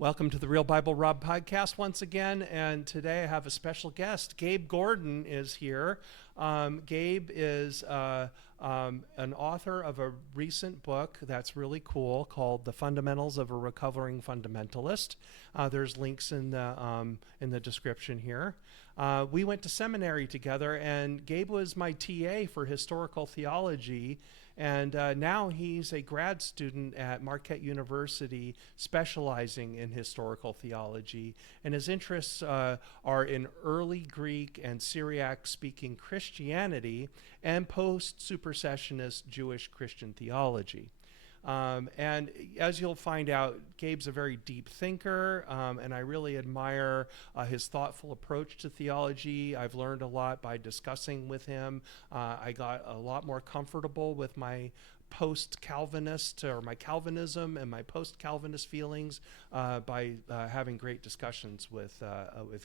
Welcome to the Real Bible Rob podcast once again, and today I have a special guest. Gabe Gordon is here. Gabe is an author of a recent book that's really cool called The Fundamentals of a Recovering Fundamentalist. There's links in the description here. We went to seminary together, and Gabe was my TA for historical theology, and now he's a grad student at Marquette University specializing in historical theology. And his interests are in early Greek and Syriac speaking Christianity and post-supersessionist Jewish Christian theology. And as you'll find out, Gabe's a very deep thinker, and I really admire his thoughtful approach to theology. I've learned a lot by discussing with him. I got a lot more comfortable with my post-Calvinist or my Calvinism and my post-Calvinist feelings by having great discussions with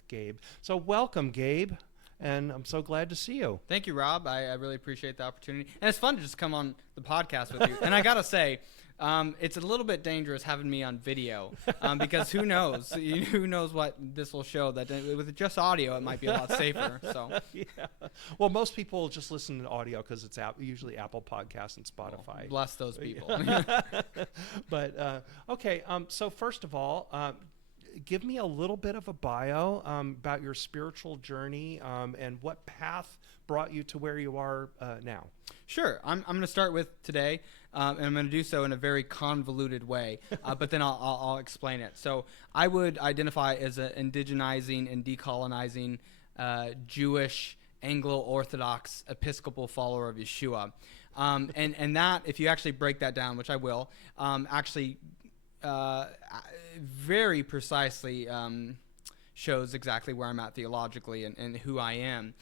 Gabe. So welcome, Gabe. And I'm so glad to see you. Thank you, Rob. I really appreciate the opportunity. And it's fun to just come on the podcast with you. And I got to say, it's a little bit dangerous having me on video because who knows? Who knows what this will show. That with just audio, it might be a lot safer. So, yeah. Well, most people just listen to audio because it's usually Apple Podcasts and Spotify. Well, bless those people. But, okay, so first of all, give me a little bit of a bio about your spiritual journey and what path brought you to where you are now. Sure. I'm going to start with today, and I'm going to do so in a very convoluted way, but then I'll explain it. So I would identify as an indigenizing and decolonizing Jewish Anglo-Orthodox Episcopal follower of Yeshua. And that, if you actually break that down, which I will, actually very precisely shows exactly where I'm at theologically and who I am.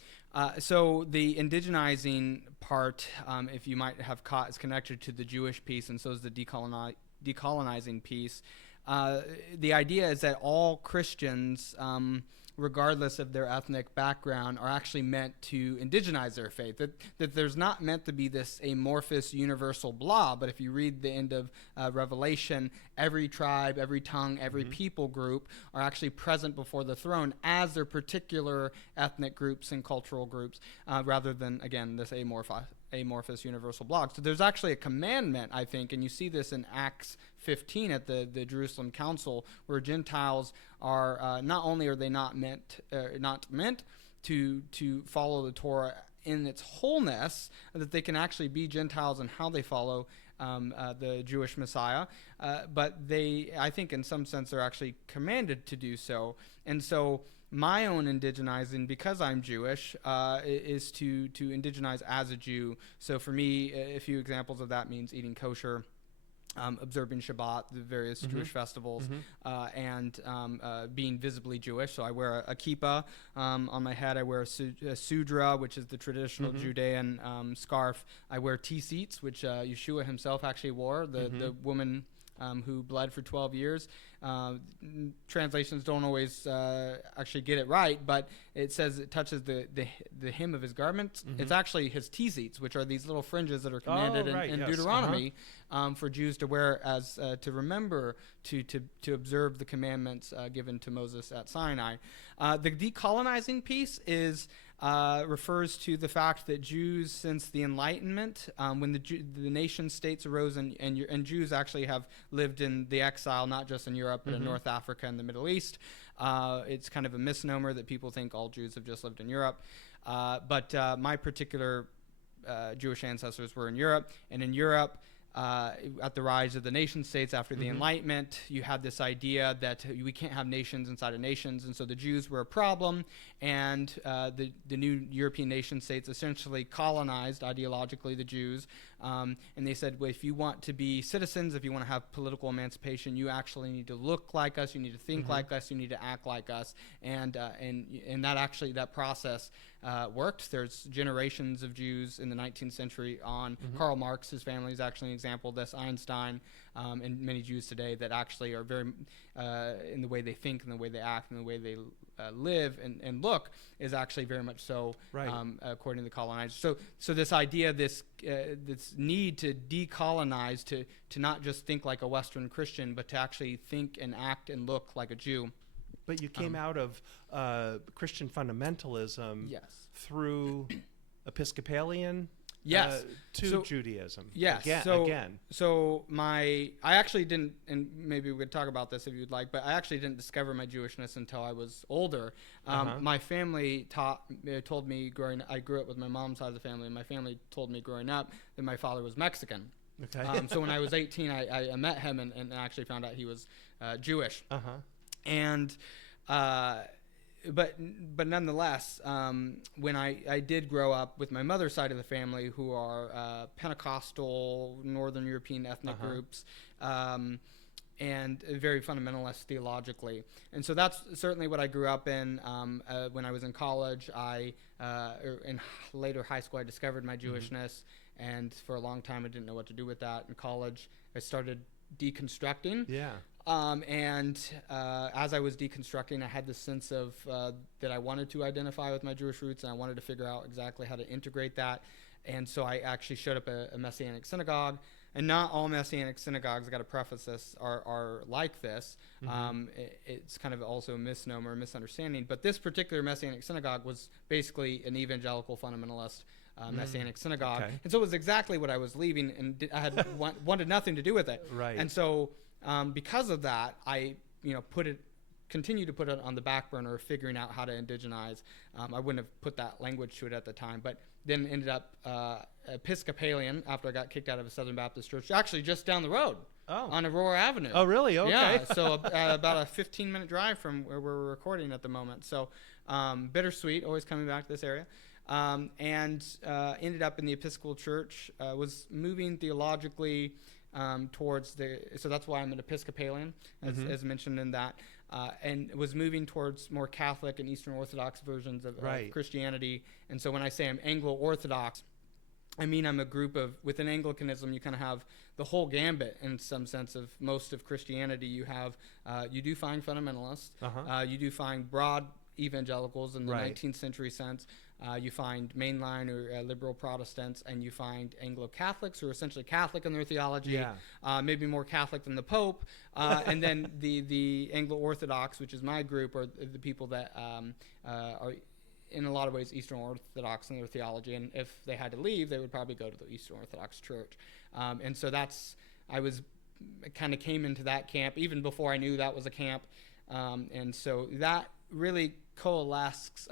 So the indigenizing part, if you might have caught, is connected to the Jewish piece, and so is the decolonizing piece. The idea is that all Christians, regardless of their ethnic background, are actually meant to indigenize their faith. That there's not meant to be this amorphous universal blah, but if you read the end of Revelation, every tribe, every tongue, every people group are actually present before the throne as their particular ethnic groups and cultural groups, rather than, again, this amorphous universal block. So there's actually a commandment, I think, and you see this in Acts 15 at the Jerusalem Council, where Gentiles are not only are they not meant to follow the Torah in its wholeness, that they can actually be Gentiles in how they follow the Jewish Messiah, but they, I think, in some sense, are actually commanded to do so. And so my own indigenizing, because I'm Jewish, is to indigenize as a Jew. So for me, a few examples of that means eating kosher, observing Shabbat, the various Jewish festivals, and being visibly Jewish. So I wear a kippah on my head. I wear a sudra, which is the traditional Judean scarf. I wear tzitzit, which Yeshua himself actually wore, the woman who bled for 12 years. Translations don't always actually get it right, but it says it touches the hem of his garment. It's actually his tzitzit, which are these little fringes that are commanded in Deuteronomy for Jews to wear as to remember to observe the commandments given to Moses at Sinai. The decolonizing piece is refers to the fact that Jews, since the Enlightenment, when the nation states arose, and Jews actually have lived in the exile, not just in Europe, but in North Africa and the Middle East. It's kind of a misnomer that people think all Jews have just lived in Europe. But my particular Jewish ancestors were in Europe, and in Europe, at the rise of the nation states after the Enlightenment, you had this idea that we can't have nations inside of nations, and so the Jews were a problem, and the new European nation states essentially colonized ideologically the Jews, and they said, well, if you want to be citizens, if you want to have political emancipation, you actually need to look like us, you need to think like us, you need to act like us, and that process worked. There's generations of Jews in the 19th century on. Karl Marx, his family is actually an example of this. Einstein, and many Jews today that actually are very, in the way they think and the way they act and the way they live and look, is actually very much so, Right. according to the colonizers. So this idea, this need to decolonize, to not just think like a Western Christian, but to actually think and act and look like a Jew. But you came out of Christian fundamentalism Yes. through Episcopalian Yes. to Judaism. Yes. Again. So I actually didn't, and maybe we could talk about this if you'd like, but I actually didn't discover my Jewishness until I was older. My family told me I grew up with my mom's side of the family, and my family told me growing up that my father was Mexican. Okay. So when I was 18, I met him and actually found out he was Jewish. And but nonetheless, when I did grow up with my mother's side of the family, who are Pentecostal, Northern European ethnic groups, and very fundamentalist theologically. And so that's certainly what I grew up in. When I was in college, or in later high school, I discovered my Jewishness, and for a long time I didn't know what to do with that. In college, I started deconstructing. Yeah. And as I was deconstructing, I had this sense of that I wanted to identify with my Jewish roots, and I wanted to figure out exactly how to integrate that. And so I actually showed up at a Messianic synagogue. And not all Messianic synagogues, I got to preface this, are like this. It's kind of also a misnomer, a misunderstanding. But this particular Messianic synagogue was basically an evangelical fundamentalist Messianic synagogue. Okay. And so it was exactly what I was leaving, and I had wanted nothing to do with it. Right. And so because of that, I continue to put it on the back burner, figuring out how to indigenize. I wouldn't have put that language to it at the time, but then ended up Episcopalian after I got kicked out of a Southern Baptist church, actually just down the road on Aurora Avenue. Oh, really? Okay. Yeah, so about a 15-minute drive from where we're recording at the moment. So bittersweet, always coming back to this area. And ended up in the Episcopal Church, was moving theologically towards so that's why I'm an Episcopalian, as mentioned in that, and was moving towards more Catholic and Eastern Orthodox versions of Christianity. And so when I say I'm Anglo-Orthodox, I mean I'm a group of, within Anglicanism, you kind of have the whole gambit in some sense of most of Christianity. You have, you do find fundamentalists, you do find broad evangelicals in the 19th century sense. You find mainline or liberal Protestants, and you find Anglo-Catholics who are essentially Catholic in their theology, maybe more Catholic than the Pope. And then the Anglo-Orthodox, which is my group, are the people that are in a lot of ways Eastern Orthodox in their theology. And if they had to leave, they would probably go to the Eastern Orthodox Church. And so I kind of came into that camp even before I knew that was a camp. And so that really coalesces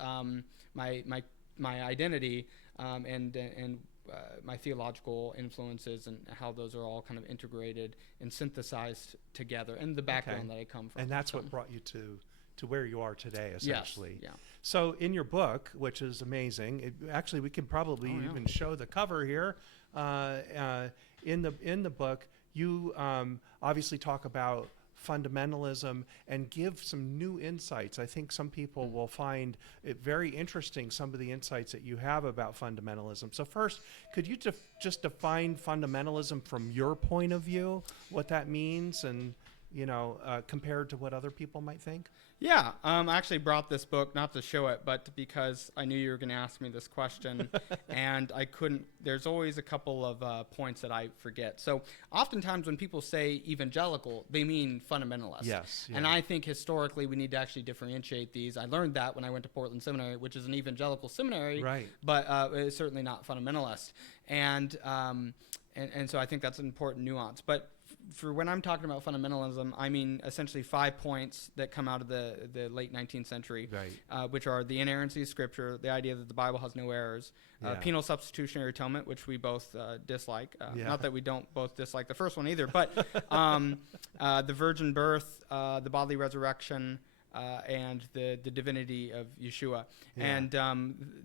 my identity and my theological influences, and how those are all kind of integrated and synthesized together, and the background that I come from. And that's what brought you to where you are today, essentially. Yes, yeah. So in your book, which is amazing, actually we can probably even show the cover here. In the book, you obviously talk about fundamentalism and give some new insights. I think some people will find it very interesting, some of the insights that you have about fundamentalism. So first, could you just define fundamentalism from your point of view, what that means, and compared to what other people might think? Yeah, I actually brought this book not to show it, but because I knew you were going to ask me this question, and I couldn't. There's always a couple of points that I forget. So oftentimes when people say evangelical, they mean fundamentalist. Yes. Yeah. And I think historically we need to actually differentiate these. I learned that when I went to Portland Seminary, which is an evangelical seminary, but it's certainly not fundamentalist. And so I think that's an important nuance. But for when I'm talking about fundamentalism, I mean essentially 5 points that come out of the late 19th century, which are the inerrancy of Scripture, the idea that the Bible has no errors, penal substitutionary atonement, which we both dislike. Not that we don't both dislike the first one either, but the virgin birth, the bodily resurrection, and the divinity of Yeshua. And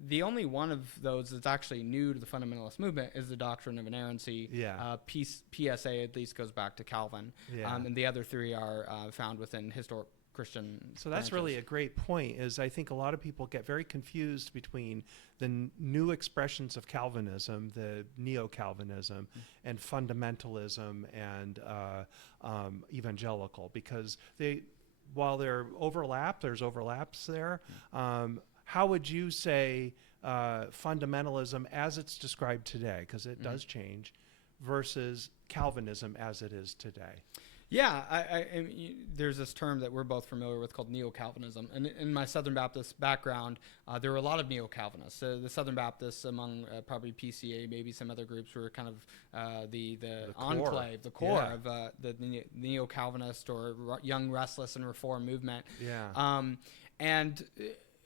the only one of those that's actually new to the fundamentalist movement is the doctrine of inerrancy. PSA at least goes back to Calvin. And the other three are found within Christian. So that's really a great point. Is I think a lot of people get very confused between the new expressions of Calvinism, the neo-Calvinism, and fundamentalism and evangelical, because while they're overlapped, there's overlaps there. How would you say fundamentalism as it's described today, because it does change, versus Calvinism as it is today? Yeah, there's this term that we're both familiar with called neo-Calvinism. And in my Southern Baptist background, there were a lot of neo-Calvinists. The Southern Baptists, among probably PCA, maybe some other groups, were kind of the enclave, the core of the neo-Calvinist or young, restless, and reform movement. Yeah. And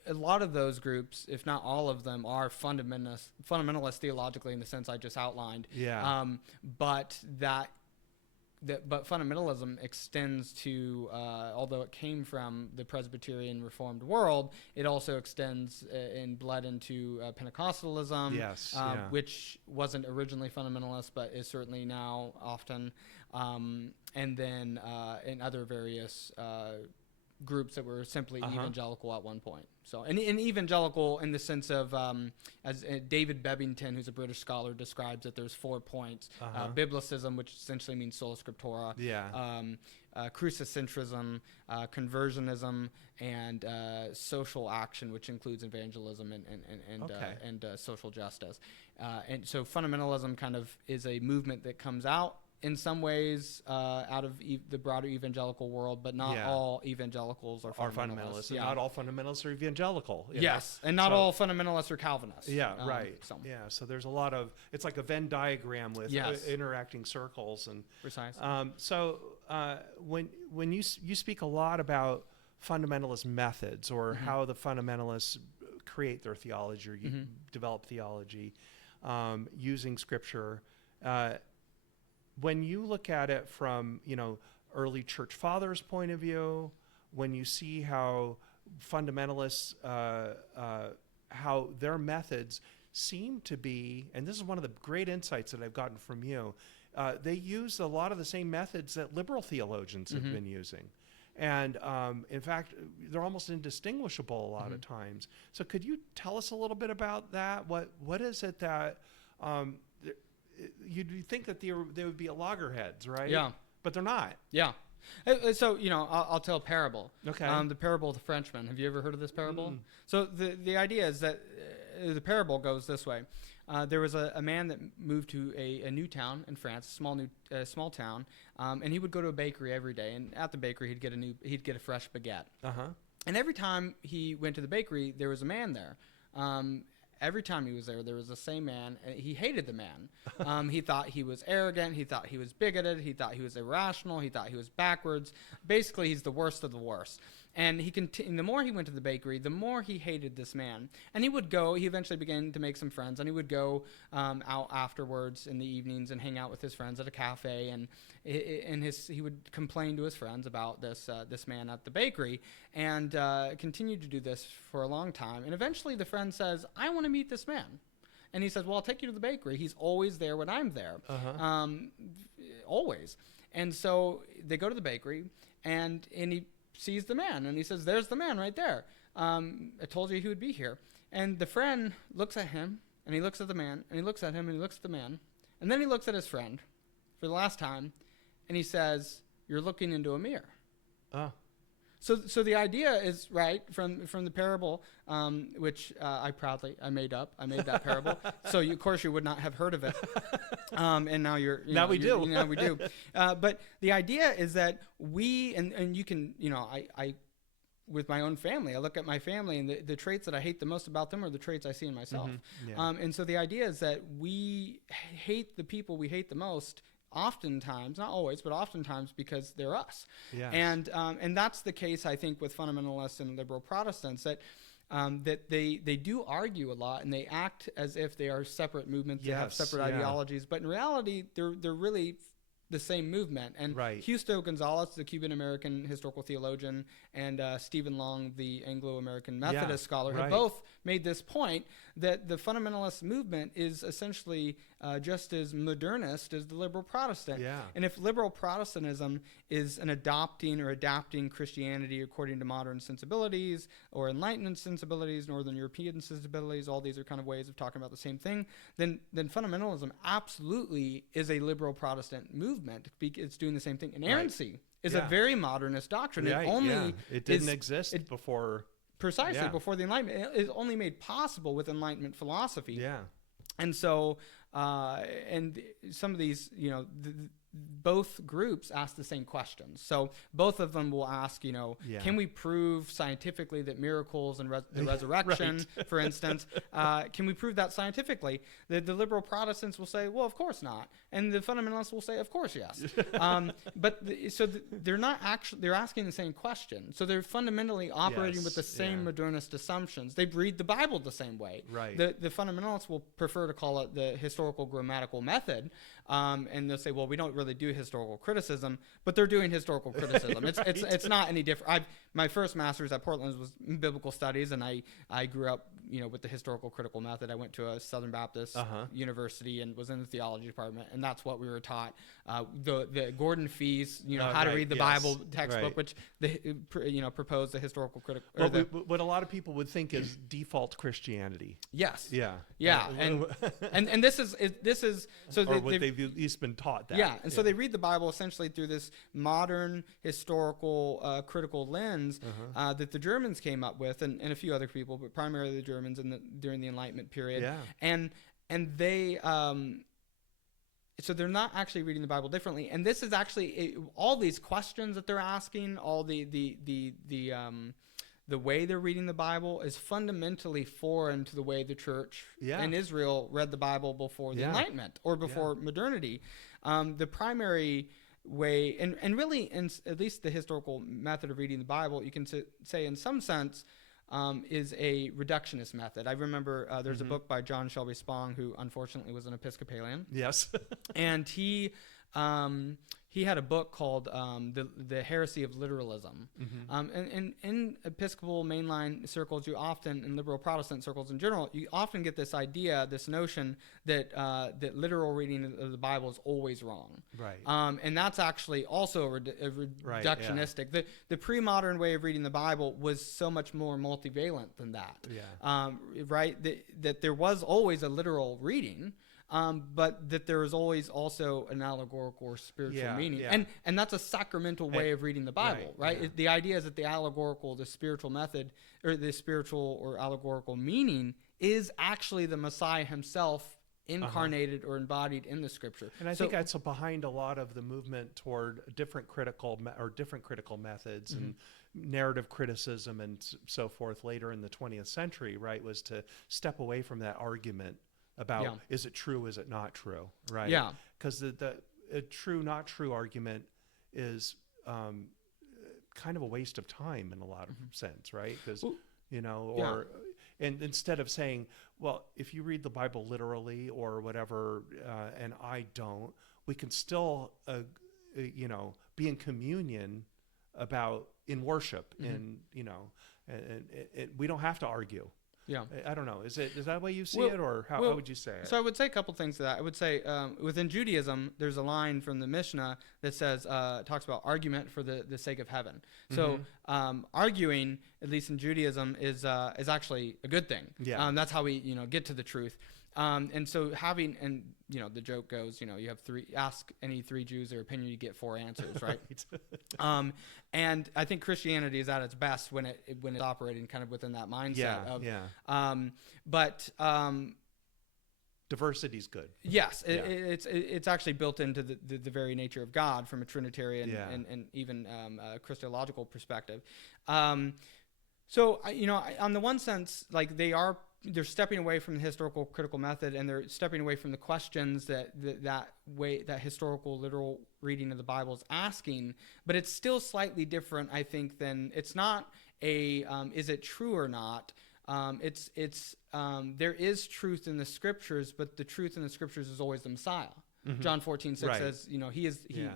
a lot of those groups, if not all of them, are fundamentalist theologically in the sense I just outlined. Yeah. But fundamentalism extends to, although it came from the Presbyterian Reformed world, it also extends and bled into Pentecostalism, which wasn't originally fundamentalist, but is certainly now often, and then in other various groups that were simply evangelical at one point. So, and evangelical in the sense of, as David Bebbington, who's a British scholar, describes it, there's 4 points. Biblicism, which essentially means sola scriptura. Crucicentrism, conversionism, and social action, which includes evangelism and social justice. And so fundamentalism kind of is a movement that comes out in some ways out of the broader evangelical world, but not all evangelicals are fundamentalists. Not all fundamentalists are evangelical. Yes, and not all fundamentalists are Calvinists. Yeah, right. So there's a lot of, it's like a Venn diagram with interacting circles. And precisely. When you speak a lot about fundamentalist methods, or how the fundamentalists create their theology, or develop theology using Scripture, when you look at it from, early church fathers' point of view, when you see how fundamentalists, how their methods seem to be, and this is one of the great insights that I've gotten from you, they use a lot of the same methods that liberal theologians have been using. And in fact, they're almost indistinguishable a lot of times. So could you tell us a little bit about that? What is it that... you'd think that they would be at loggerheads, right? Yeah. But they're not. Yeah. So, I'll tell a parable. Okay. The parable of the Frenchman. Have you ever heard of this parable? So the idea is that the parable goes this way. There was a man that moved to a new town in France, a small town, and he would go to a bakery every day. And at the bakery, he'd get a fresh baguette. And every time he went to the bakery, there was a man there. Every time he was there was the same man. He hated the man. He thought he was arrogant. He thought he was bigoted. He thought he was irrational. He thought he was backwards. Basically, he's the worst of the worst. And the more he went to the bakery, the more he hated this man. And he eventually began to make some friends, and he would go out afterwards in the evenings and hang out with his friends at a cafe, and he would complain to his friends about this man at the bakery, and continued to do this for a long time. And eventually the friend says, "I want to meet this man." And he says, "Well, I'll take you to the bakery. He's always there when I'm there." Always. And so they go to the bakery, and he sees the man, and he says, "There's the man right there. I told you he would be here." And the friend looks at him, and he looks at the man, and he looks at him, and he looks at the man, and then he looks at his friend for the last time, and he says, "You're looking into a mirror." So the idea is, right, from the parable, which I made up. I made that parable. So of course you would not have heard of it. And now now we do. Now we do. But the idea is that and you can, I with my own family, I look at my family, and the traits that I hate the most about them are the traits I see in myself. And so the idea is that we hate the people we hate the most, oftentimes, not always, but oftentimes, because they're us. Yes. And that's the case, I think, with fundamentalists and liberal Protestants, that they do argue a lot, and they act as if they are separate movements, they have separate ideologies, but in reality, they're really the same movement. And Right. Justo Gonzalez, the Cuban-American historical theologian, and Stephen Long, the Anglo-American Methodist scholar, have right. both made this point that the fundamentalist movement is essentially just as modernist as the liberal Protestant. Yeah. And if liberal Protestantism is an adopting or adapting Christianity according to modern sensibilities or Enlightenment sensibilities, Northern European sensibilities, all these are kind of ways of talking about the same thing, then fundamentalism absolutely is a liberal Protestant movement. It's doing the same thing. Inerrancy is a very modernist doctrine. Right, it didn't exist it, before. Precisely, before the Enlightenment. It is only made possible with Enlightenment philosophy. Yeah. And so, and some of these, both groups ask the same questions. So both of them will ask, can we prove scientifically that miracles and the resurrection, for instance, can we prove that scientifically? The liberal Protestants will say, well, of course not. And the fundamentalists will say, of course, yes. They're not actually, they're asking the same question. So they're fundamentally operating with the same modernist assumptions. They read the Bible the same way. Right. The fundamentalists will prefer to call it the historical grammatical method. And they'll say, well, we don't really do historical criticism, but they're doing historical criticism. It's not any different. My first master's at Portland was in biblical studies, and I grew up, with the historical critical method. I went to a Southern Baptist university and was in the theology department, and that's what we were taught. The Gordon Fees, how to read the Bible textbook, which proposed the historical critical. What a lot of people would think is default Christianity. Yes. Yeah. Yeah. And this is so or what they've at least been taught that. Yeah. And so they read the Bible essentially through this modern historical critical lens that the Germans came up with, and a few other people, but primarily the Germans during the Enlightenment period. Yeah. And they so they're not actually reading the Bible differently. And this is actually all these questions that they're asking, all the way they're reading the Bible is fundamentally foreign to the way the church in Israel read the Bible before the Enlightenment or before modernity. The primary way, and really, at least the historical method of reading the Bible, you can say in some sense, is a reductionist method. I remember there's a book by John Shelby Spong, who unfortunately was an Episcopalian. Yes. And he had a book called the Heresy of Literalism. And in Episcopal mainline circles, you often, in liberal Protestant circles in general, you often get this idea, this notion that literal reading of the Bible is always wrong. Right. And that's actually also a reductionistic. The pre-modern way of reading the Bible was so much more multivalent than that. Yeah. Right? That there was always a literal reading. But that there is always also an allegorical or spiritual meaning. Yeah. And that's a sacramental way of reading the Bible, right? Yeah. The idea is that the allegorical, the spiritual method, or the spiritual or allegorical meaning is actually the Messiah himself incarnated or embodied in the Scripture. And I think that's behind a lot of the movement toward different critical methods and narrative criticism and so forth later in the 20th century, right, was to step away from that argument about is it true, is it not true, right? Yeah. Because the true, not true argument is kind of a waste of time in a lot of sense, right? Because, and instead of saying, well, if you read the Bible literally or whatever, and I don't, we can still, be in communion in worship, and we don't have to argue. Yeah, I don't know. Is that the way you see it, or how would you say it? So I would say a couple things to that. I would say within Judaism, there's a line from the Mishnah that says talks about argument for the sake of heaven. So arguing, at least in Judaism, is actually a good thing. Yeah, that's how we get to the truth. And so the joke goes, you have ask any three Jews their opinion, you get 4 answers, right? And I think Christianity is at its best when it's operating kind of within that mindset diversity is good. Yes, it's actually built into the very nature of God from a Trinitarian and even Christological perspective. So on the one sense, like they're stepping away from the historical critical method, and they're stepping away from the questions that historical literal reading of the Bible is asking. But it's still slightly different, I think, than it's not a is it true or not. There is truth in the Scriptures, but the truth in the Scriptures is always the Messiah. John 14:6 Right. says, he Yeah.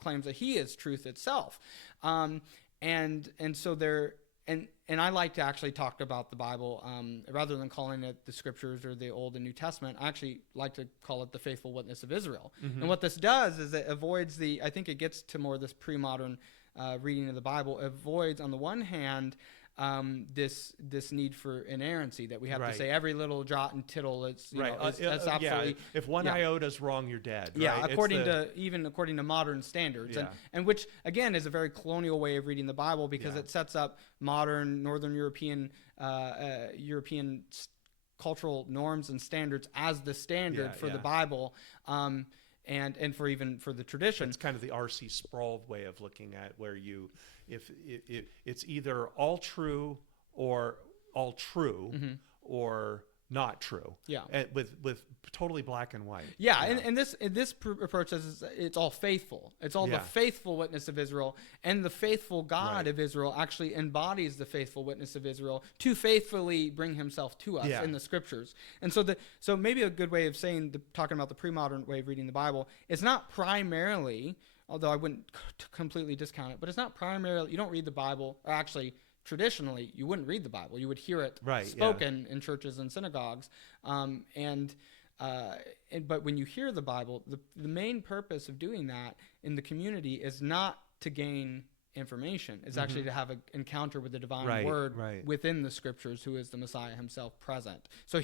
claims that he is truth itself. And so there, and I like to actually talk about the Bible, rather than calling it the scriptures or the Old and New Testament. I actually like to call it the faithful witness of Israel. Mm-hmm. And what this does is it avoids I think it gets to more this pre-modern reading of the Bible, avoids on the one hand this need for inerrancy, that we have Right. to say every little jot and tittle. It's Right. it's absolutely If one yeah. iota is wrong, you're dead. Yeah, right? according to modern standards, Yeah. and which again is a very colonial way of reading the Bible, because Yeah. it sets up modern Northern European cultural norms and standards as the standard for the Bible, and for the tradition. It's kind of the R.C. Sproul way of looking at, where if it's either all true or all true, or not true. Yeah. With totally black and white. Yeah, and this approach says it's all faithful. It's all the faithful witness of Israel, and the faithful God of Israel actually embodies the faithful witness of Israel to faithfully bring himself to us in the scriptures. And so maybe a good way of talking about the pre-modern way of reading the Bible is not primarily, although I wouldn't completely discount it, but it's not primarily, you don't read the Bible, or actually traditionally you wouldn't read the Bible. You would hear it spoken in churches and synagogues, but when you hear the Bible, the main purpose of doing that in the community is not to gain information. It's actually to have an encounter with the divine word within the scriptures, who is the Messiah himself present. So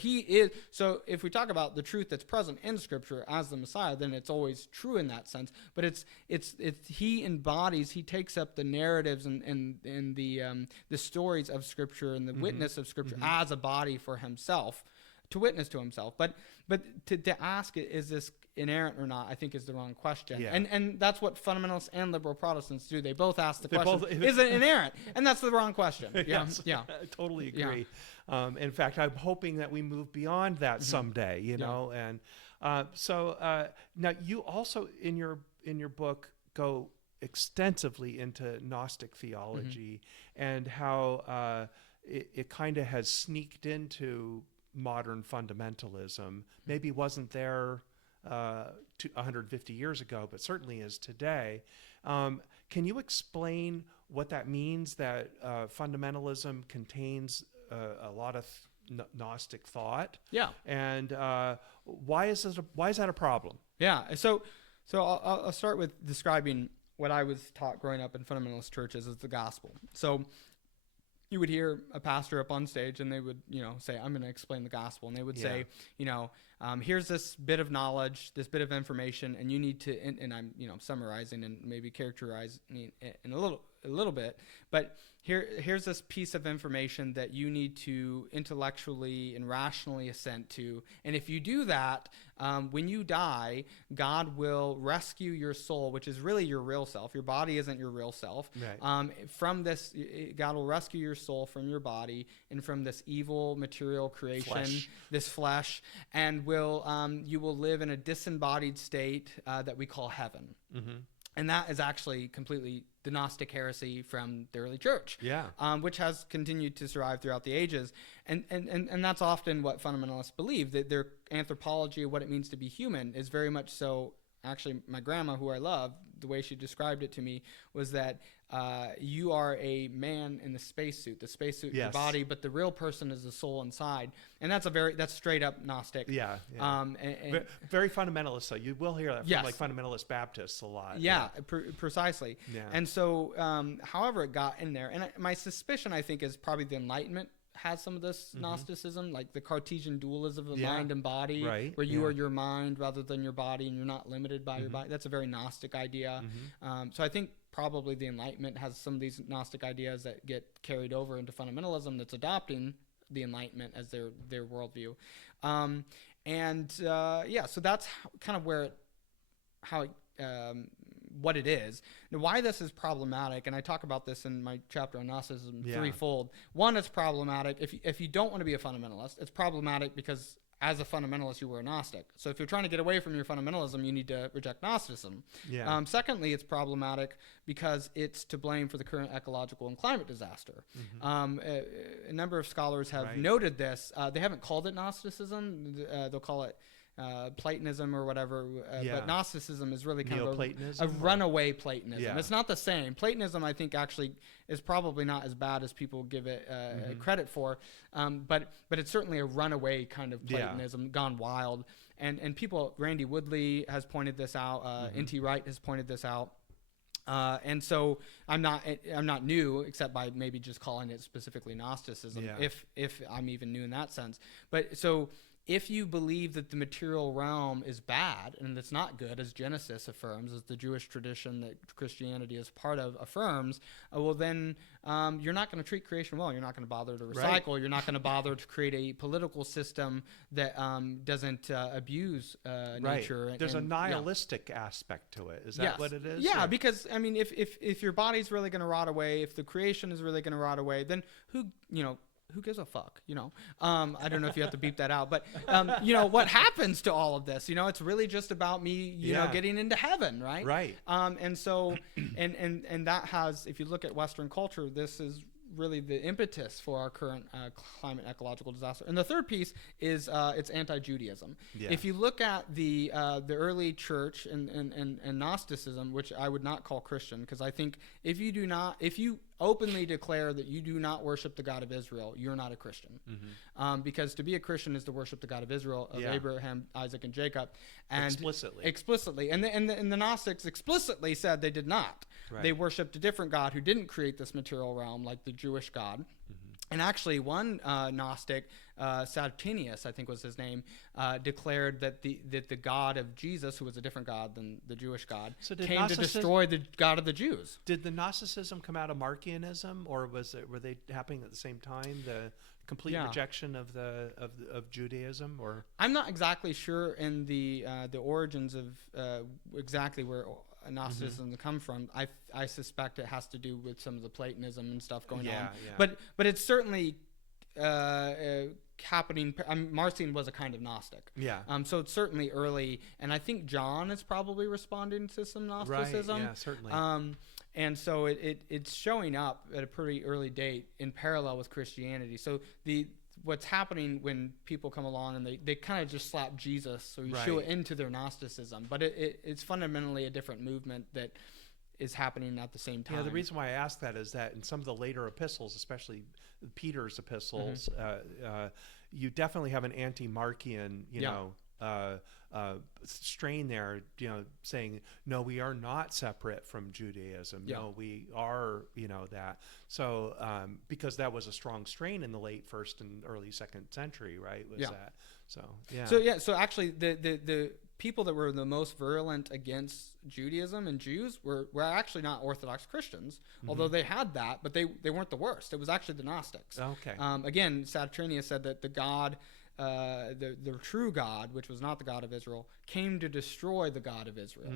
if we talk about the truth that's present in scripture as the Messiah, then it's always true in that sense. But he takes up the narratives and the stories of scripture and the witness of scripture as a body for himself, to witness to himself. But to ask, is this inerrant or not, I think is the wrong question. Yeah. And that's what fundamentalists and liberal Protestants do. They both ask the question, is it inerrant? And that's the wrong question. Yes, Yeah. I totally agree. In fact, I'm hoping that we move beyond that someday, know. And so now you also in your book go extensively into Gnostic theology and how it kind of has sneaked into modern fundamentalism. Maybe wasn't there 150 years ago, but certainly is today. Can you explain what that means, that fundamentalism contains a lot of Gnostic thought? Yeah. And why is that a problem? Yeah. So I'll start with describing what I was taught growing up in fundamentalist churches as the gospel. So you would hear a pastor up on stage, and they would, say, I'm going to explain the gospel. And they would say, here's this bit of knowledge, this bit of information, and you need to, and I'm, summarizing and maybe characterizing it in a little bit, but here's this piece of information that you need to intellectually and rationally assent to. And if you do that, when you die, God will rescue your soul, which is really your real self. Your body isn't your real self. Right. From this, God will rescue your soul from your body and from this evil material creation, this flesh, and you will live in a disembodied state that we call heaven. Mm-hmm. And that is actually completely the Gnostic heresy from the early church, which has continued to survive throughout the ages. And that's often what fundamentalists believe, that their anthropology of what it means to be human is very much so. Actually, my grandma, who I love, the way she described it to me was that you are a man in the spacesuit your body, but the real person is the soul inside. And that's straight up Gnostic. Yeah. And very fundamentalist. So you will hear that from like fundamentalist Baptists a lot. Yeah, precisely. Yeah. And so, however it got in there, and my suspicion, I think, is probably the Enlightenment has some of this Gnosticism, like the Cartesian dualism of mind and body, where you are your mind rather than your body, and you're not limited by your body. That's a very Gnostic idea. So I think probably the Enlightenment has some of these Gnostic ideas that get carried over into fundamentalism that's adopting the Enlightenment as their worldview. So that's kind of what it is. Now, why this is problematic, and I talk about this in my chapter on Gnosticism threefold. One, it's problematic. If you don't want to be a fundamentalist, it's problematic because as a fundamentalist, you were a Gnostic. So if you're trying to get away from your fundamentalism, you need to reject Gnosticism. Yeah. Secondly, it's problematic because it's to blame for the current ecological and climate disaster. A number of scholars have noted this. They haven't called it Gnosticism. They'll call it Platonism or whatever, but Gnosticism is really kind of a runaway Platonism. Yeah. It's not the same. Platonism, I think, actually is probably not as bad as people give it credit for, but it's certainly a runaway kind of Platonism, gone wild. And people, Randy Woodley has pointed this out, N.T. Wright has pointed this out. And so I'm not new, except by maybe just calling it specifically Gnosticism, if I'm even new in that sense. But so if you believe that the material realm is bad and it's not good, as Genesis affirms, as the Jewish tradition that Christianity is part of affirms, well then you're not going to treat creation well. You're not going to bother to recycle. Right. You're not going to bother to create a political system that doesn't abuse nature. Right. There's a nihilistic aspect to it. Is that what it is? Yeah, because I mean, if your body's really going to rot away, if the creation is really going to rot away, then who gives a fuck, I don't know if you have to beep that out, but, what happens to all of this? It's really just about me, you know, getting into heaven, right? Right. And so, and that has, if you look at Western culture, this is really the impetus for our current climate ecological disaster. And the third piece is it's anti-Judaism. Yeah. If you look at the early church and Gnosticism, which I would not call Christian, because I think if you openly declare that you do not worship the God of Israel, you're not a Christian. Mm-hmm. Because to be a Christian is to worship the God of Israel, of Abraham, Isaac, and Jacob. And explicitly. And the Gnostics explicitly said they did not. Right. They worshipped a different God who didn't create this material realm, like the Jewish God. Mm-hmm. And actually, one Gnostic, Saturnius, I think was his name, declared that the God of Jesus, who was a different God than the Jewish God, came to destroy the God of the Jews. Did the Gnosticism come out of Marcionism, or were they happening at the same time? The complete rejection of Judaism, or I'm not exactly sure in the origins of exactly where Gnosticism come from. I suspect it has to do with some of the Platonism and stuff going on. Yeah. But it's certainly happening. Marcion was a kind of Gnostic. Yeah. So it's certainly early, and I think John is probably responding to some Gnosticism. Right. Yeah, certainly. And so it's showing up at a pretty early date in parallel with Christianity. So what's happening when people come along and they kind of just slap Jesus or Yeshua into their Gnosticism, but it's fundamentally a different movement that is happening at the same time. Yeah, the reason why I ask that is that in some of the later epistles, especially Peter's epistles, you definitely have an anti-Marcion, strain there, saying, no, we are not separate from Judaism. Yeah. No, we are, that. So, because that was a strong strain in the late first and early second century, right? That. So, yeah. So actually the people that were the most virulent against Judaism and Jews were actually not Orthodox Christians, although they had that, but they weren't the worst. It was actually the Gnostics. Okay. Again, Saturnius said that the God, the true God, which was not the God of Israel, came to destroy the God of Israel.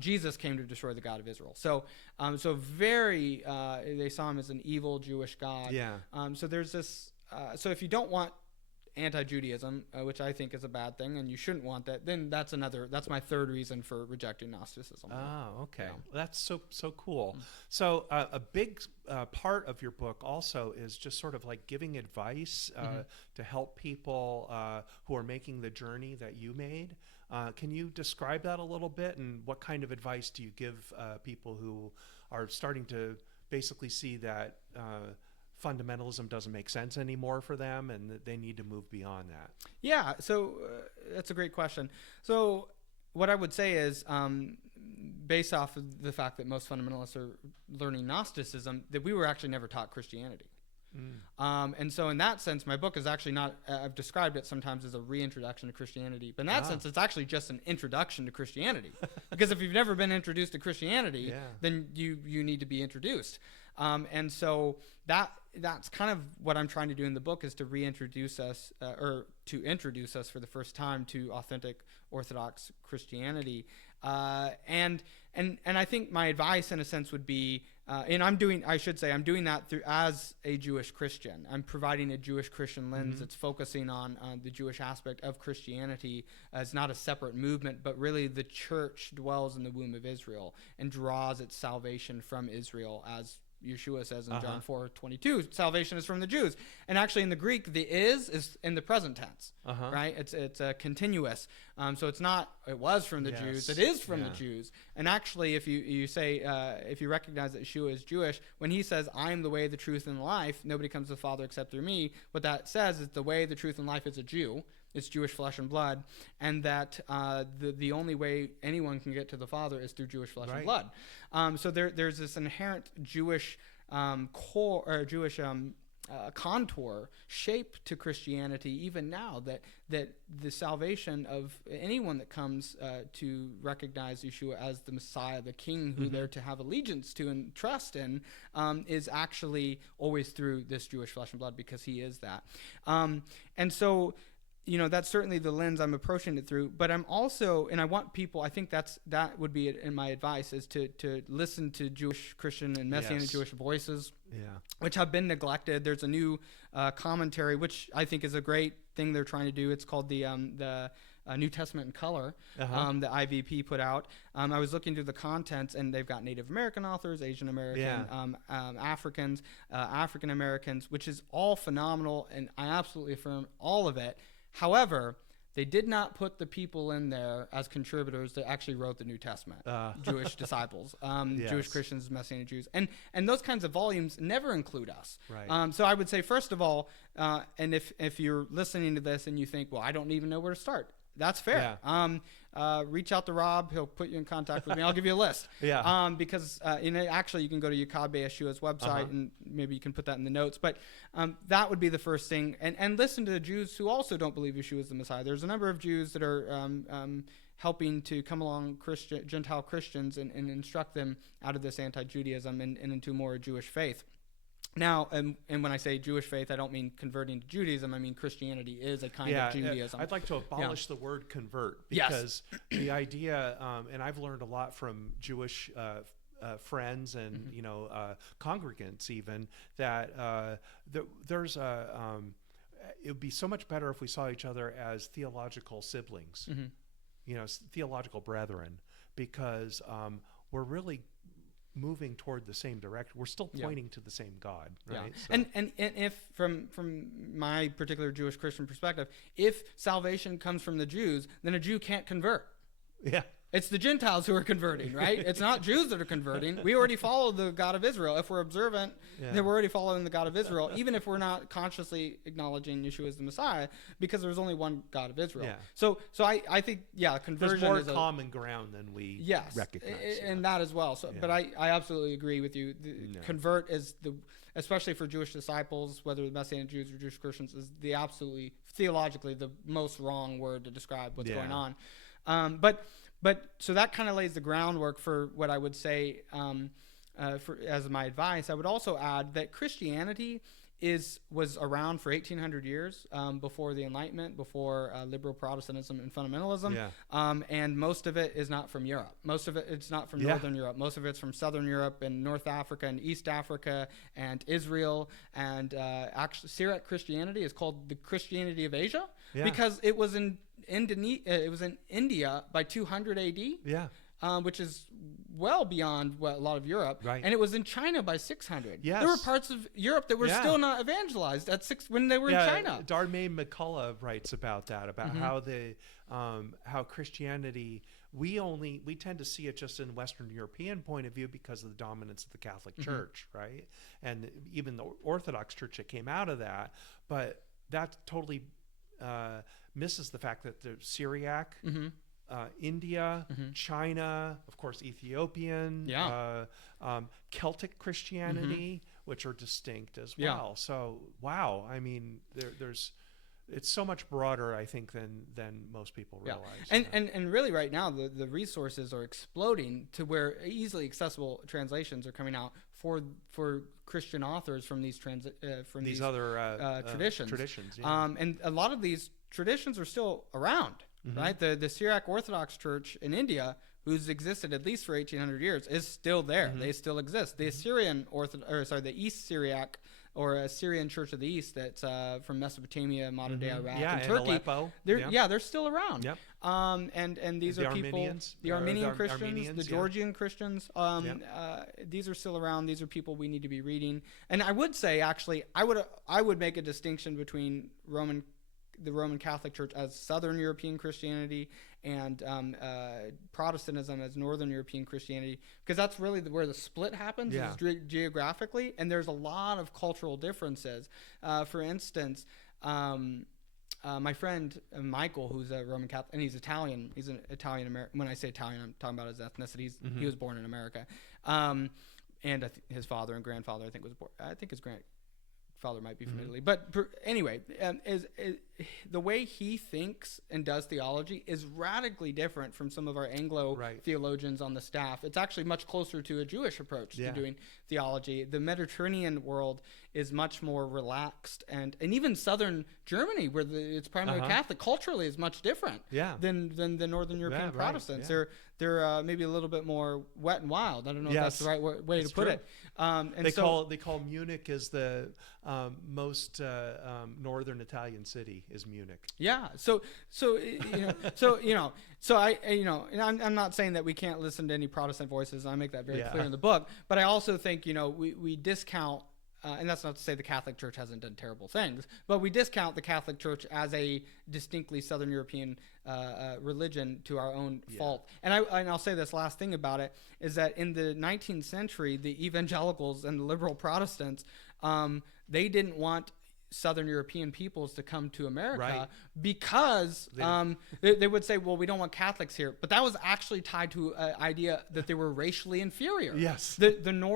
Jesus came to destroy the God of Israel. So they saw him as an evil Jewish God. Yeah. So there's this. So if you don't want anti-Judaism, which I think is a bad thing, and you shouldn't want that, then that's my third reason for rejecting Gnosticism. Oh, okay. Well, that's so cool. So a big part of your book also is just sort of like giving advice to help people who are making the journey that you made. Can you describe that a little bit, and what kind of advice do you give people who are starting to basically see that fundamentalism doesn't make sense anymore for them and that they need to move beyond that? Yeah, so that's a great question. So what I would say is, based off of the fact that most fundamentalists are learning Gnosticism, that we were actually never taught Christianity. And so in that sense, my book is actually not, I've described it sometimes as a reintroduction to Christianity, but in that sense, it's actually just an introduction to Christianity. Because if you've never been introduced to Christianity, then you need to be introduced. And so that's kind of what I'm trying to do in the book, is to reintroduce us, or to introduce us for the first time to authentic Orthodox Christianity. And I think my advice in a sense would be, and I'm doing that as a Jewish Christian. I'm providing a Jewish Christian lens that's focusing on the Jewish aspect of Christianity as not a separate movement, but really the church dwells in the womb of Israel and draws its salvation from Israel as Yeshua says in John 4:22, salvation is from the Jews. And actually in the Greek, the is in the present tense, right? It's continuous. So it's not, it was from the Jews, it is from the Jews. And actually, if you say, if you recognize that Yeshua is Jewish, when he says, I am the way, the truth, and the life, nobody comes to the Father except through me, what that says is the way, the truth, and life is a Jew. It's Jewish flesh and blood, and that the only way anyone can get to the Father is through Jewish flesh and blood. So there's this inherent Jewish core or Jewish contour shape to Christianity even now, that the salvation of anyone that comes to recognize Yeshua as the Messiah, the King who they're to have allegiance to and trust in, is actually always through this Jewish flesh and blood, because he is that. And so, you know, that's certainly the lens I'm approaching it through. But I'm also, and I want people, I think that would be in my advice, is to listen to Jewish, Christian, and Messianic Jewish voices, which have been neglected. There's a new commentary, which I think is a great thing they're trying to do. It's called the New Testament in Color, the IVP put out. I was looking through the contents, and they've got Native American authors, Asian American, Africans, African Americans, which is all phenomenal, and I absolutely affirm all of it. However, they did not put the people in there as contributors that actually wrote the New Testament, Jewish disciples, Jewish Christians, Messianic Jews. And those kinds of volumes never include us. Right. So I would say, first of all, and if you're listening to this and you think, well, I don't even know where to start, that's fair. Reach out to Rob. He'll put you in contact with me. I'll give you a list. Because actually you can go to Yakabe Yeshua's website, and maybe you can put that in the notes. But that would be the first thing. And listen to the Jews who also don't believe Yeshua is the Messiah. There's a number of Jews that are helping to come along Gentile Christians and instruct them out of this anti-Judaism and into more Jewish faith. Now, and when I say Jewish faith, I don't mean converting to Judaism. I mean Christianity is a kind of Judaism. I'd like to abolish the word convert, because the idea, and I've learned a lot from Jewish friends and congregants even, that there's it would be so much better if we saw each other as theological siblings, theological brethren, because we're really moving toward the same direction. We're still pointing to the same God, right? So. And if from my particular Jewish Christian perspective, if salvation comes from the Jews, then a Jew can't convert. It's the Gentiles who are converting, right? It's not Jews that are converting. We already follow the God of Israel. If we're observant, then we're already following the God of Israel, even if we're not consciously acknowledging Yeshua as the Messiah, because there's only one God of Israel. So I think, conversion there's more common ground than we recognize. And that as well. So, but I absolutely agree with you. Convert is especially for Jewish disciples, whether the Messianic Jews or Jewish Christians, is the absolutely, theologically, the most wrong word to describe what's going on. But so that kind of lays the groundwork for what I would say as my advice. I would also add that Christianity was around for 1,800 years before the Enlightenment, before liberal Protestantism and fundamentalism, and most of it is not from Europe. Most of it's not from Northern Europe. Most of it's from Southern Europe and North Africa and East Africa and Israel. And actually, Syriac Christianity is called the Christianity of Asia because it was in India by 200 AD, which is well beyond a lot of Europe, and it was in China by 600. There were parts of Europe that were still not evangelized when they were in China. Darmain McCullough writes about that, about how Christianity, we tend to see it just in Western European point of view because of the dominance of the Catholic Church, right? And even the Orthodox Church that came out of that, but that totally misses the fact that the Syriac, India, China, of course, Ethiopian, Celtic Christianity, which are distinct as well. So, wow, I mean, it's so much broader, I think, than most people realize. And really, right now, the resources are exploding to where easily accessible translations are coming out for Christian authors from these other traditions. And a lot of these traditions are still around, right? The Syriac Orthodox Church in India, who's existed at least for 1,800 years, is still there. They still exist. The the East Syriac or a Syrian Church of the East that's from Mesopotamia, modern day Iraq, Yeah, and and Turkey. Aleppo. They're still around. Yep. And these The are people, Armenians, the Armenian the Christians, Armenians, the Georgian Christians. These are still around. These are people we need to be reading. And I would say, actually, I would make a distinction between the Roman Catholic Church as Southern European Christianity and Protestantism as Northern European Christianity, because that's really where the split happens, is geographically, and there's a lot of cultural differences. For instance, my friend Michael, who's a Roman Catholic, and he's Italian. He's an Italian American. When I say Italian, I'm talking about his ethnicity. He was born in America, and his father and grandfather, I think, was born. I think his grandfather might be from Italy. But anyway, is the way he thinks and does theology is radically different from some of our Anglo theologians on the staff. It's actually much closer to a Jewish approach to doing theology. The Mediterranean world is much more relaxed, and even Southern Germany, where it's primarily Catholic, culturally is much different than the Northern European Protestants. They're maybe a little bit more wet and wild. I don't know if that's the right way to put it. And they call Munich is the most northern Italian city is Munich. Yeah. So I'm not saying that we can't listen to any Protestant voices. I make that very clear in the book. But I also think we discount. And that's not to say the Catholic Church hasn't done terrible things, but we discount the Catholic Church as a distinctly Southern European religion to our own fault. And I'll say this last thing about it is that in the 19th century, the evangelicals and the liberal Protestants, they didn't want Southern European peoples to come to America because they would say, well, we don't want Catholics here. But that was actually tied to an idea that they were racially inferior. Yes. And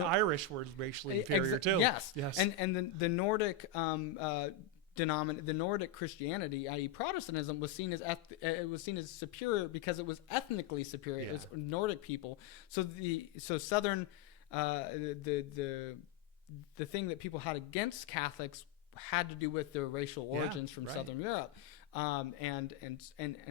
Irish were racially inferior too. Yes. And the Nordic the Nordic Christianity, i.e., Protestantism, was seen as superior because it was ethnically superior. It was Nordic people. So Southern the thing that people had against Catholics had to do with their racial origins from Southern Europe. And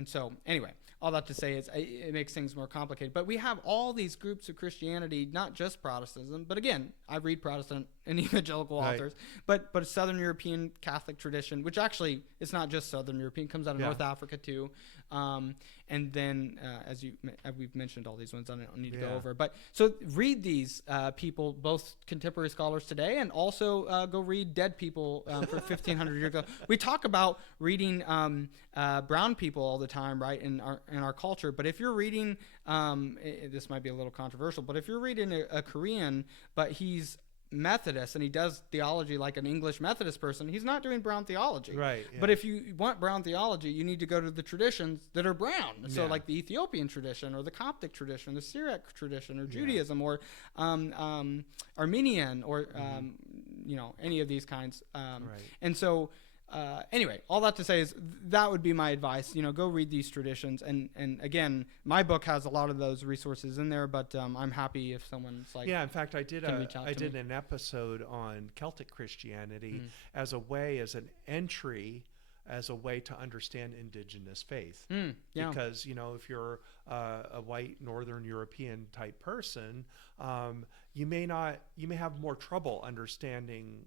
so anyway, all that to say is it makes things more complicated. But we have all these groups of Christianity, not just Protestantism, but again, I read Protestant and evangelical authors, but a Southern European Catholic tradition, which actually it's not just Southern European, comes out of North Africa too. And then, as we've mentioned all these ones, I don't need to go over. But so read these people, both contemporary scholars today, and also go read dead people for 1,500 years ago. We talk about reading brown people all the time, right, in our culture. But if you're reading, this might be a little controversial, but if you're reading a Korean, but he's Methodist and he does theology like an English Methodist person, he's not doing brown theology. Right. But if you want brown theology, you need to go to the traditions that are brown. So like the Ethiopian tradition or the Coptic tradition, the Syriac tradition or Judaism or Armenian or any of these kinds. And so anyway, all that to say is that would be my advice. Go read these traditions. And again, my book has a lot of those resources in there, but I'm happy if someone's like, in fact, I did an episode on Celtic Christianity as an entry, as a way to understand indigenous faith. Because, if you're a white Northern European type person, you may have more trouble understanding,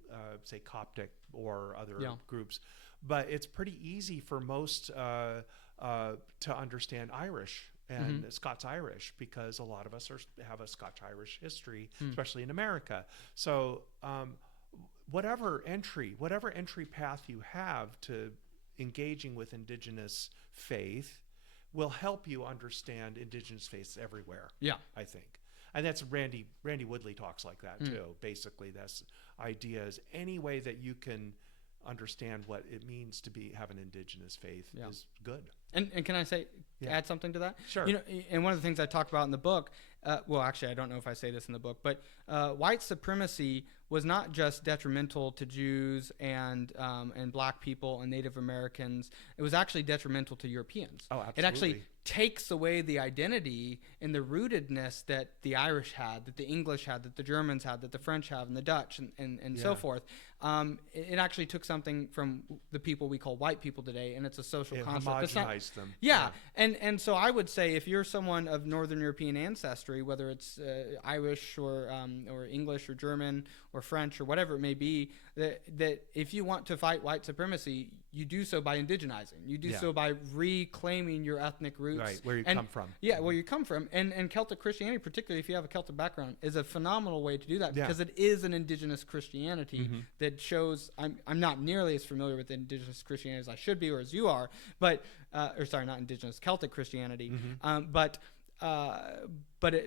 say, Coptic or other groups, but it's pretty easy for most to understand Irish and Scots-Irish, because a lot of us have a Scotch-Irish history, especially in America. So whatever entry path you have to engaging with indigenous faith will help you understand indigenous faiths everywhere. I think. And that's Randy Woodley talks like that too. Basically, that's idea is any way that you can understand what it means to have an indigenous faith is good. And can I add something to that? Sure. And one of the things I talk about in the book, well, actually, I don't know if I say this in the book, but white supremacy was not just detrimental to Jews and black people and Native Americans. It was actually detrimental to Europeans. Oh, absolutely. It actually takes away the identity and the rootedness that the Irish had, that the English had, that the Germans had, that the French have, and the Dutch, and so forth. It actually took something from the people we call white people today, and it's a social construct. Homogenized them. Yeah, and so I would say if you're someone of Northern European ancestry, whether it's Irish or English or German or French or whatever it may be, that if you want to fight white supremacy, you do so by indigenizing. You do so by reclaiming your ethnic roots. Right, where you come from. Yeah, where you come from. And Celtic Christianity, particularly if you have a Celtic background, is a phenomenal way to do that because it is an indigenous Christianity that shows, I'm not nearly as familiar with indigenous Christianity as I should be or as you are, but, not indigenous, Celtic Christianity. But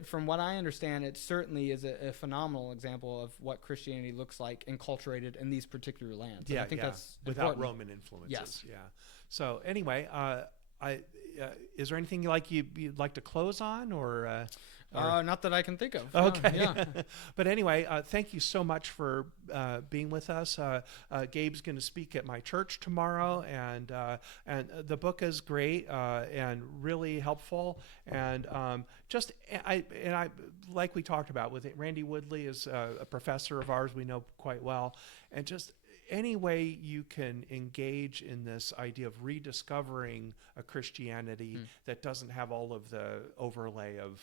from what I understand, it certainly is a phenomenal example of what Christianity looks like enculturated in these particular lands. And I think that's without important. Roman influences. Yes. Yeah. So anyway, is there anything you'd like to close on, or not that I can think of. Okay. Yeah. But anyway, thank you so much for being with us. Gabe's going to speak at my church tomorrow, and the book is great and really helpful. And I like we talked about with it, Randy Woodley is a professor of ours we know quite well, and just any way you can engage in this idea of rediscovering a Christianity that doesn't have all of the overlay of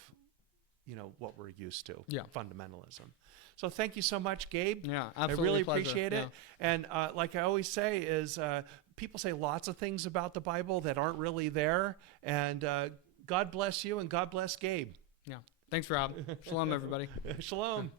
what we're used to, fundamentalism. So thank you so much, Gabe. Yeah, absolutely. I really pleasure. appreciate it. And like I always say is people say lots of things about the Bible that aren't really there. And God bless you and God bless Gabe. Yeah. Thanks, Rob. Shalom, everybody. Shalom.